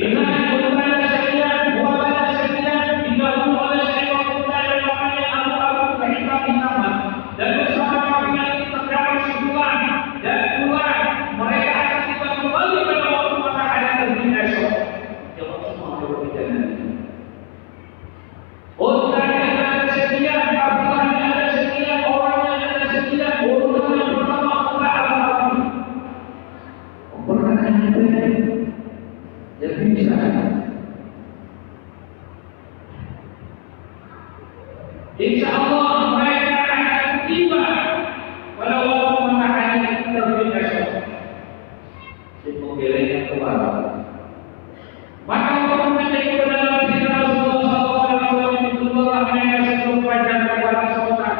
Bila dibutuhkan sekian, buatlah sekian, digabung oleh seekor kuda yang namanya Abu kehitam-hitaman, dan bersama kafilah itu terdapat sebulan dan bulan mereka akan tiba kembali pada waktu matahari terbit esok. Jawab semua berbeda. Urutannya ada sekian, kabilahnya ada sekian, orangnya ada sekian. Urutan yang pertama kuda Abu. Pertanyaan itu jadi bisa. Insya Allah mereka akan tiba pada waktu matahari terbit esok. Si pembelanya keluar. Maka untuk menjadi kepada Nabi Rasulullah SAW itu Allah mereka sebelum fajar kepada saudara.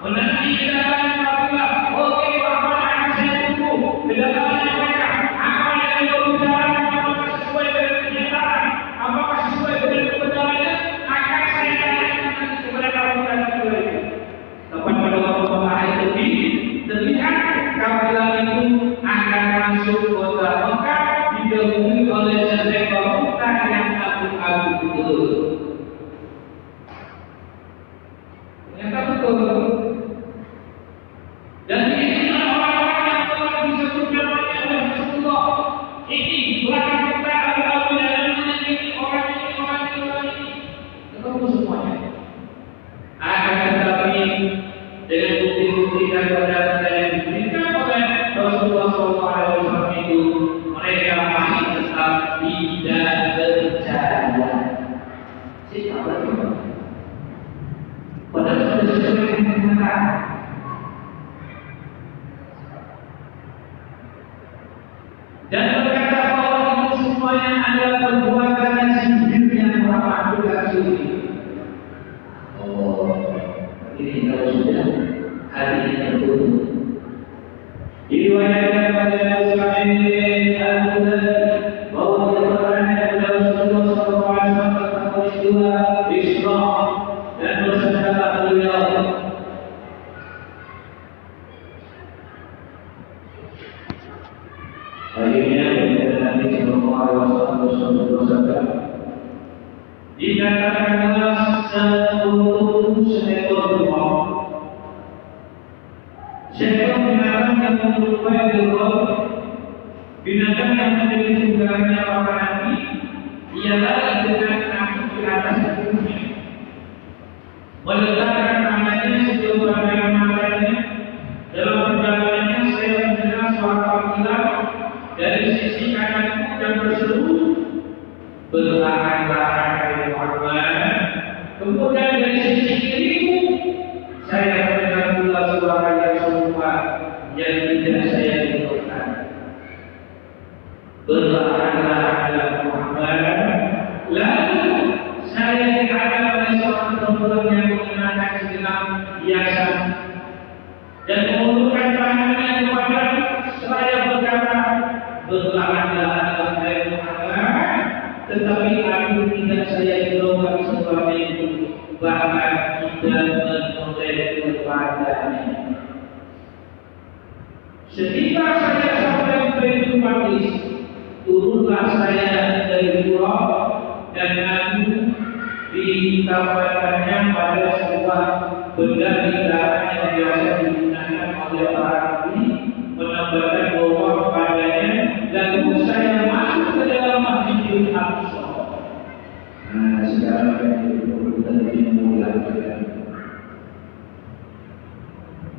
Menanti kedatangan kafilah. Oke, apa akan saya tunggu kedatangan mereka? Apa yang dibicarakan? Apakah sesuai dengan kenyataan? Apakah sesuai dengan kebenarannya? Akan saya tanyakan nanti kepada kamu dan keluarga. Tepat pada waktu matahari terbit, terlihat kafilah itu akan masuk kota Mekah didahului oleh seekor kuda yang abu-abu betul. Ternyata betul. Dan inilah orang-orang yang telah disebut namanya oleh Rasulullah. Ini belakang kita abu-abu dan ini orang ini, orang ini, orang ini. Ketemu semuanya. Akan tetapi dengan bukti-bukti dan data yang diberikan oleh Rasulullah SAW itu, mereka masih tetap tidak percaya. Siapa itu? Padahal sudah sesuai dengan kenyataan. Dan berkata bahwa itu semuanya adalah perbuatan sihir yang Muhammad suri. Oh, ini kalau sudah hati yang tertutup. Diriwayatkan pada Sahih Al-Bukhari bahwa dia bertanya kepada Rasulullah SAW tentang peristiwa Isra dan bersabda beliau, akhirnya Nabi SAW bersabda, dikatakanlah satu seekor rumah. Seekor binatang yang menyerupai Allah, binatang yang menjadi tunggangannya para nabi, ia lari dengan kaki di atas tubuhnya, meletakkan tangannya sebelum pandangan matanya. Dalam perjalanannya saya mendengar suara panggilan dari sisi kananku dan berseru, bertahan-tahan dari Muhammad. Kemudian dari sisi kiriku saya mendengar pula suara yang serupa yang tidak saya dengarkan. Bertahan-tahan Muhammad. Lalu saya dihadap oleh seorang perempuan yang mengenakan segenap hiasan dan mengulurkan tangannya kepadaku. Saya berkata, bertahan-tahan Muhammad. Tetapi aku tidak saya gerombokan seperti itu, bahkan tidak menoleh kepadanya. Ketika saya sampai di Baitul Maqdis, turunlah saya dari pulau dan Nabi ditambahkannya pada sebuah benda di tangan yang biasa digunakan oleh para nabi, menambahkan bawah padanya, lalu saya masuk ke dalam Masjidil Aqsa. Nah, sekarang kita lebih mulai.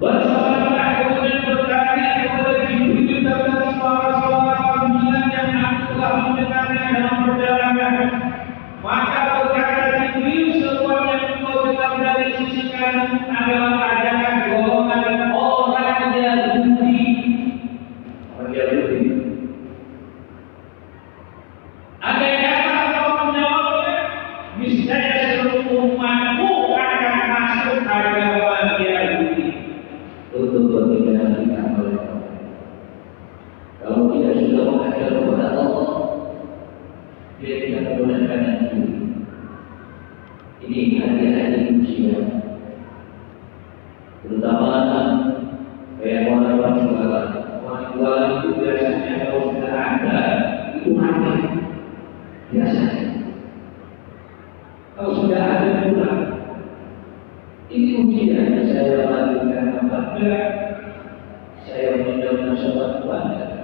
Bersabarlah kemudian bertanya kepada Jibril tentang suara-suara panggilan yang aku telah mendengarnya dalam perjalanan. Maka berkata Jibril, semua yang kau dengar dari sisi kanan adalah ajakan golongan orang Yahudi. Orang Yahudi. Ada yang kata kau menjawabnya, niscaya seluruh umatmu akan masuk agama Yahudi. Betul. Kalau sudah ada pulang, ini ujian. Saya lanjutkan apa enggak? Saya meninggalkan sholat apa enggak?